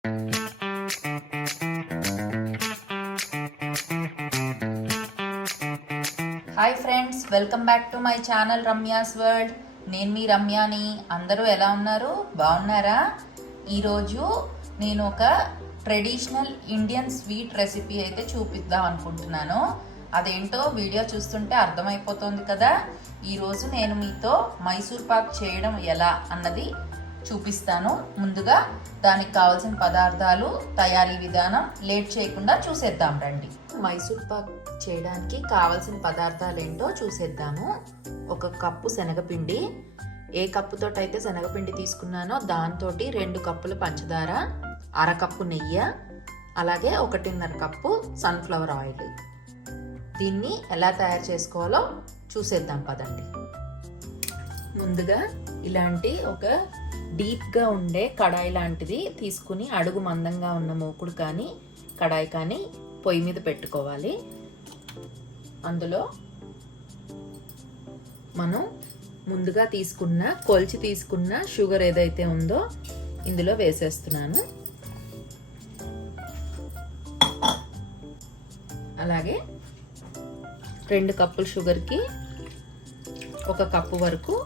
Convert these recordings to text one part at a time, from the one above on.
Hi friends, welcome back to my channel Ramya's world. నేను మీ రమ్యాని. అందరూ ఎలా ఉన్నారు? బాగున్నారా? ఈరోజు నేను ఒక ట్రెడిషనల్ ఇండియన్ స్వీట్ రెసిపీ అయితే చూపిద్దాం అనుకుంటున్నాను. అదేంటో వీడియో చూస్తుంటే అర్థమైపోతుంది కదా. ఈరోజు నేను మీతో మైసూర్ పాక్ చేయడం ఎలా అన్నది చూపిస్తాను. ముందుగా దానికి కావాల్సిన పదార్థాలు, తయారీ విధానం లేట్ చేయకుండా చూసేద్దాం రండి. మైసూర్ పాక్ చేయడానికి కావాల్సిన పదార్థాలు ఏంటో చూసేద్దాము. 1 కప్పు శనగపిండి, ఏ కప్పుతో అయితే శనగపిండి తీసుకున్నానో దాంతో 2 కప్పులు పంచదార, 1/2 కప్పు నెయ్యి, అలాగే 1.5 కప్పు సన్ఫ్లవర్ ఆయిల్. దీన్ని ఎలా తయారు చేసుకోవాలో చూసేద్దాం పదండి. ముందుగా ఇలాంటి ఒక డీప్గా ఉండే కడాయి లాంటిది తీసుకుని అడుగు మందంగా ఉన్న మూకుడు కానీ కడాయి కానీ పొయ్యి మీద పెట్టుకోవాలి. అందులో మనం ముందుగా కొలిచి తీసుకున్న షుగర్ ఏదైతే ఉందో ఇందులో వేసేస్తున్నాను. అలాగే 2 కప్పుల షుగర్కి 1 కప్పు వరకు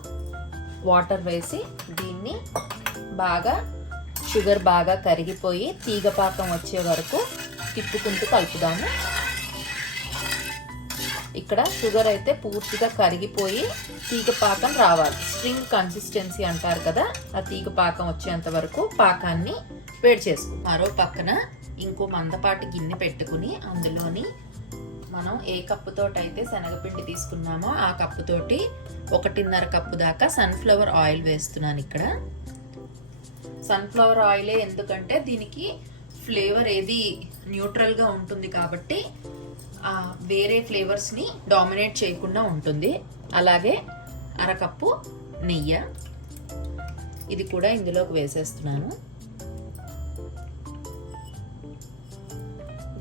వాటర్ వేసి దీన్ని షుగర్ బాగా కరిగిపోయి తీగ పాకం వచ్చే వరకు తిప్పుకుంటూ కలుపుదాము. ఇక్కడ షుగర్ అయితే పూర్తిగా కరిగిపోయి తీగ పాకం రావాలి. స్ట్రింగ్ కన్సిస్టెన్సీ అంటారు కదా, ఆ తీగ పాకం వచ్చేంత వరకు పాకాన్ని వేడి చేసుకుని మరో పక్కన ఇంకో మందపాటి గిన్నె పెట్టుకుని అందులోని మనం ఏ కప్పుతోటైతే శనగపిండి తీసుకున్నామో ఆ కప్పుతోటి 1.5 కప్పు దాకా సన్ఫ్లవర్ ఆయిల్ వేస్తున్నాను. ఇక్కడ సన్ఫ్లవర్ ఆయిలే, ఎందుకంటే దీనికి ఫ్లేవర్ ఏది న్యూట్రల్గా ఉంటుంది కాబట్టి వేరే ఫ్లేవర్స్ని డామినేట్ చేయకుండా ఉంటుంది. అలాగే 1/2 కప్పు నెయ్యి, ఇది కూడా ఇందులోకి వేసేస్తున్నాను.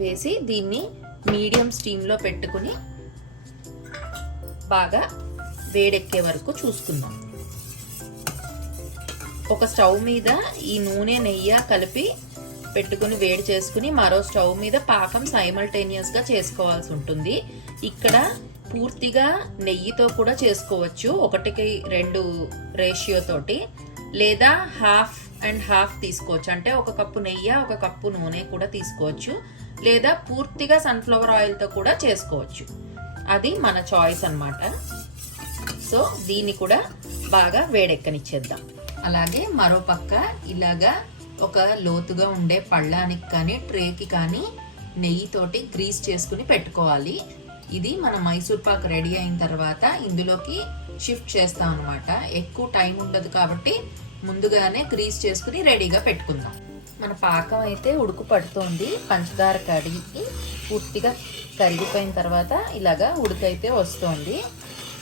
వేసి దీన్ని మీడియం స్టీమ్లో పెట్టుకుని బాగా వేడెక్కే వరకు చూసుకుందాం. ఒక స్టవ్ మీద ఈ నూనె నెయ్యి కలిపి పెట్టుకుని వేడి చేసుకుని మరో స్టవ్ మీద పాకం సైమల్టేనియస్గా చేసుకోవాల్సి ఉంటుంది. ఇక్కడ పూర్తిగా నెయ్యితో కూడా చేసుకోవచ్చు, 1:2 రేషియో తోటి, లేదా 50/50 తీసుకోవచ్చు. అంటే 1 కప్పు నెయ్యి 1 కప్పు నూనె కూడా తీసుకోవచ్చు, లేదా పూర్తిగా సన్ఫ్లవర్ ఆయిల్తో కూడా చేసుకోవచ్చు. అది మన చాయిస్ అన్నమాట. సో దీన్ని కూడా బాగా వేడెక్కనిచ్చేద్దాం. అలాగే మరో పక్క ఇలాగా ఒక లోతుగా ఉండే పళ్ళానికి కానీ ట్రేకి కానీ నెయ్యితోటి గ్రీస్ చేసుకుని పెట్టుకోవాలి. ఇది మన మైసూర్ పాక్ రెడీ అయిన తర్వాత ఇందులోకి షిఫ్ట్ చేస్తాం అనమాట. ఎక్కువ టైం ఉండదు కాబట్టి ముందుగానే గ్రీస్ చేసుకుని రెడీగా పెట్టుకుందాం. మన పాకం అయితే ఉడుకు పడుతోంది. పంచదార కడిగి పూర్తిగా కరిగిపోయిన తర్వాత ఇలాగా ఉడుకైతే వస్తుంది.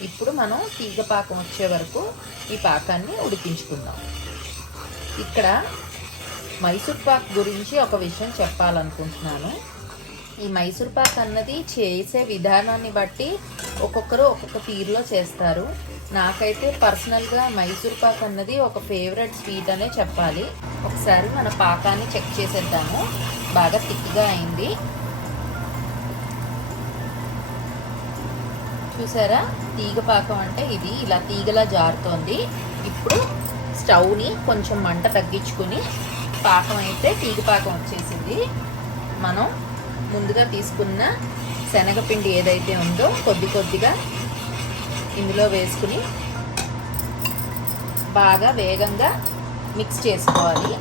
ఇప్పుడు మనం తీగ పాకం వచ్చే వరకు ఈ పాకాన్ని ఉడికించుకుందాం. ఇక్కడ మైసూర్ పాక్ గురించి ఒక విషయం చెప్పాలనుకుంటున్నాను. ఈ మైసూర్ పాక్ అన్నది చేసే విధానాన్ని బట్టి ఒక్కొక్కరు ఒక్కొక్క తీరులో చేస్తారు. నాకైతే పర్సనల్గా మైసూర్ పాక్ అన్నది ఒక ఫేవరెట్ స్వీట్ అనే చెప్పాలి. ఒకసారి మన పాకాన్ని చెక్ చేసేద్దాము. బాగా థిక్గా అయింది, చూసారా? తీగ పాకం అంటే ఇది ఇలా తీగలా జారుతోంది. ఇప్పుడు స్టవ్ని కొంచెం మంట తగ్గించుకుని, పాకం అయితే తీగ పాకం వచ్చేసింది. మనం ముందుగా తీసుకున్న శనగపిండి ఏదైతే ఉందో కొద్దిగా ఇందులో వేసుకుని బాగా వేగంగా మిక్స్ చేసుకోవాలి.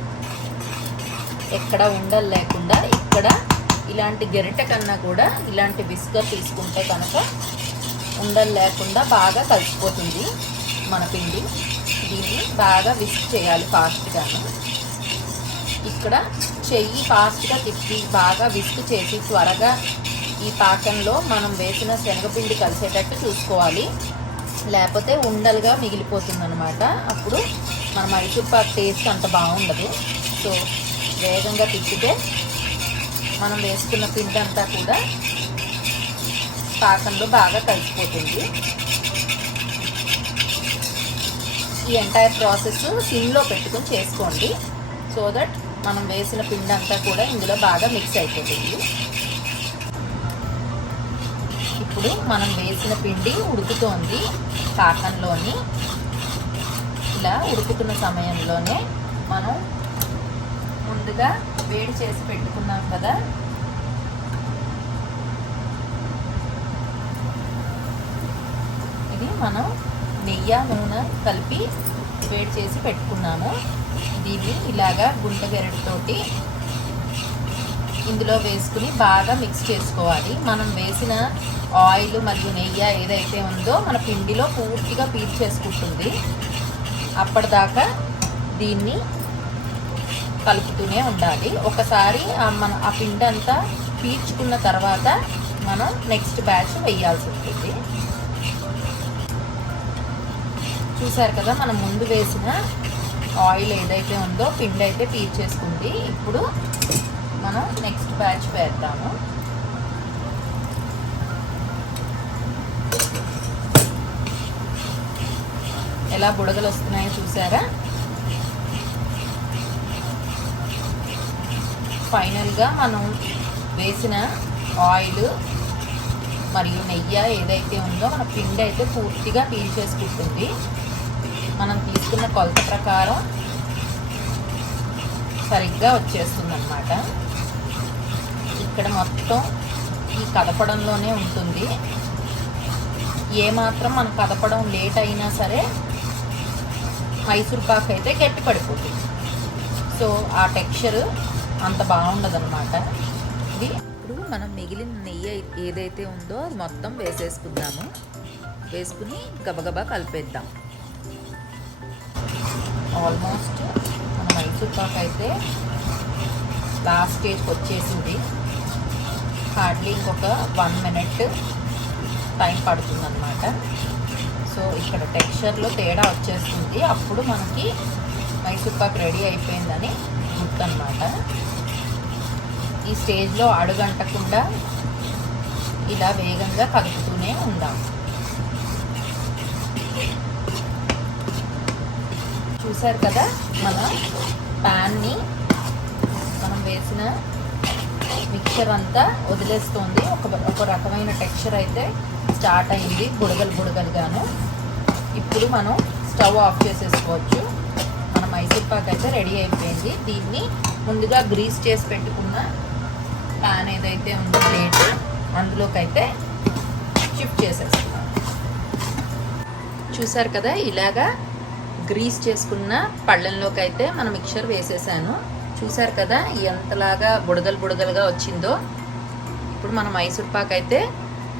ఎక్కడ ఉండలు లేకుండా. ఇక్కడ ఇలాంటి గరిటె కన్నా కూడా ఇలాంటి విస్కర్ తీసుకుంటే కనుక ఉండలు లేకుండా బాగా కలిసిపోతుంది మన పిండి. దీన్ని బాగా విస్క్ చేయాలి ఫాస్ట్గాను. ఇక్కడ చెయ్యి ఫాస్ట్గా తిప్పి బాగా విస్క్ చేసి త్వరగా ఈ పాకంలో మనం వేసిన శనగపిండి కలిసేటట్టు చూసుకోవాలి. లేకపోతే ఉండలుగా మిగిలిపోతుంది అనమాట. అప్పుడు మన మైసూర్ పాక్ టేస్ట్ అంత బాగుండదు. సో వేగంగా తిప్పితే మనం వేసుకున్న పిండి అంతా కూడా పాకంలో బాగా కలిసిపోతుంది. ఈ ఎంటైర్ ప్రాసెస్ సిమ్లో పెట్టుకొని చేసుకోండి. సో దట్ మనం వేసిన పిండి అంతా కూడా ఇందులో బాగా మిక్స్ అయిపోతుంది. ఇప్పుడు మనం వేసిన పిండి ఉడుకుతోంది పాకంలోని. ఇలా ఉడుకుతున్న సమయంలోనే మనం ముందుగా వేడి చేసి పెట్టుకున్నాం కదా ఇది మనం నెయ్యి నూనె కలిపి వేడి చేసి పెట్టుకున్నాము. దీన్ని ఇలాగా గుంట గెరటితోటి ఇందులో వేసుకుని బాగా మిక్స్ చేసుకోవాలి. మనం వేసిన ఆయిల్ మరియు నెయ్యి ఏదైతే ఉందో మన పిండిలో పూర్తిగా పీల్చేసుకుంటుంది. అప్పటిదాకా దీన్ని కలుపుతూనే ఉండాలి. ఒకసారి మన ఆ పిండి అంతా పీల్చుకున్న తర్వాత మనం నెక్స్ట్ బ్యాచ్ వేయాల్సి ఉంటుంది. చూసారు కదా, మనం ముందు వేసిన ఆయిల్ ఏదైతే ఉందో పిండి అయితే పీల్చేసుకుంది. ఇప్పుడు మనం నెక్స్ట్ బ్యాచ్ వేద్దాము. ఎలా బుడగలు వస్తున్నాయో చూసారా. ఫైనల్గా మనం వేసిన ఆయిల్ మరియు నెయ్యి ఏదైతే ఉందో మన పిండి అయితే పూర్తిగా పీల్చేసుకుంటుంది. మనం తీసుకున్న కొలత ప్రకారం సరిగ్గా వచ్చేస్తుంది అన్నమాట. ఇక్కడ మొత్తం ఈ కదపడంలోనే ఉంటుంది. ఏమాత్రం మనం కదపడం లేట్ అయినా సరే మైసూర్ పాక్ అయితే గట్టి పడిపోతుంది. సో ఆ టెక్స్చర్ అంత బాగుండదు అనమాట. ఇది ఇప్పుడు మనం మిగిలిన నెయ్యి ఏదైతే ఉందో అది మొత్తం వేసేసుకుందాము. వేసుకుని గబగబా కలిపేద్దాం. ఆల్మోస్ట్ మన మైసూర్ పాక్ అయితే లాస్ట్ స్టేజ్కి వచ్చేసింది. హార్డ్లీ ఇంకొక 1 minute టైం పడుతుంది అన్నమాట. సో ఇక్కడ టెక్స్చర్లో తేడా వచ్చేస్తుంది. అప్పుడు మనకి మైసూర్ పాక్ రెడీ అయిపోయిందని గుర్తు అన్నమాట. ఈ స్టేజ్లో అడుగంటకుండా ఇలా వేగంగా కలుపుతూనే ఉందాం. చూసారు కదా, మన ప్యాన్ని మనం వేసిన మిక్చర్ అంతా వదిలేస్తుంది. ఒక రకమైన టెక్స్చర్ అయితే స్టార్ట్ అయింది, బుడగలుగాను. ఇప్పుడు మనం స్టవ్ ఆఫ్ చేసేసుకోవచ్చు. మన మైసూర్ పాక్ అయితే రెడీ అయిపోయింది. దీన్ని ముందుగా గ్రీస్ చేసి పెట్టుకున్న ప్యాన్ ఏదైతే ఉందో ప్లేట్ అందులోకి అయితే షిఫ్ట్ చేసేస్తున్నాం. చూసారు కదా, ఇలాగా గ్రీస్ చేసుకున్న పళ్ళెంలోకి అయితే మన మిక్చర్ వేసేసాను. చూసారు కదా ఎంతలాగా బుడగలుగా వచ్చిందో. ఇప్పుడు మన మైసూర్ పాక్ అయితే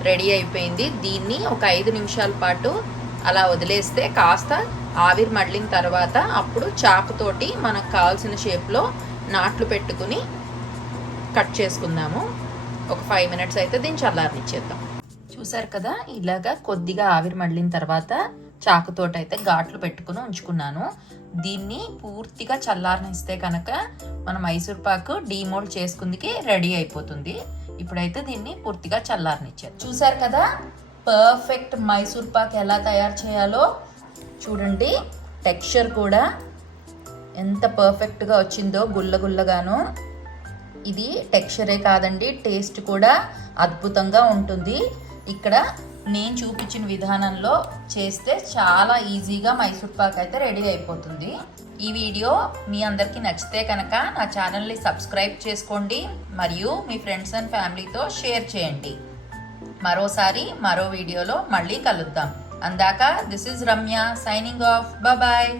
రెడీ అయిపోయింది. దీన్ని ఒక 5 నిమిషాల పాటు అలా వదిలేస్తే కాస్త ఆవిరి మళ్ళిన తర్వాత అప్పుడు చాకుతోటి మనకు కావాల్సిన షేప్లో నాట్లు పెట్టుకుని కట్ చేసుకుందాము. ఒక 5 minutes అయితే దీన్ని చల్లారనిచ్చేద్దాం. చూసారు కదా, ఇలాగా కొద్దిగా ఆవిరి మళ్ళిన తర్వాత చాకుతోటి అయితే ఘాట్లు పెట్టుకుని ఉంచుకున్నాను. దీన్ని పూర్తిగా చల్లారనిస్తే కనుక మన మైసూర్ పాకు డీమోల్డ్ చేసుకుందికి రెడీ అయిపోతుంది. ఇప్పుడైతే దీన్ని పూర్తిగా చల్లారనిచ్చారు. చూసారు కదా పర్ఫెక్ట్ మైసూర్ పాక్ ఎలా తయారు చేయాలో చూడండి. టెక్స్చర్ కూడా ఎంత పర్ఫెక్ట్గా వచ్చిందో, గుల్లగాను. ఇది టెక్స్చరే కాదండి, టేస్ట్ కూడా అద్భుతంగా ఉంటుంది. ఇక్కడ నేను చూపించిన విధానంలో చేస్తే చాలా ఈజీగా మైసూర్ పాక్ అయితే రెడీ అయిపోతుంది. ఈ వీడియో మీ అందరికీ నచ్చితే కనుక నా ఛానల్ని సబ్స్క్రైబ్ చేసుకోండి మరియు మీ ఫ్రెండ్స్ అండ్ ఫ్యామిలీతో షేర్ చేయండి. మరోసారి మరో వీడియోలో మళ్ళీ కలుద్దాం. అందాక this is Ramya signing off. Bye.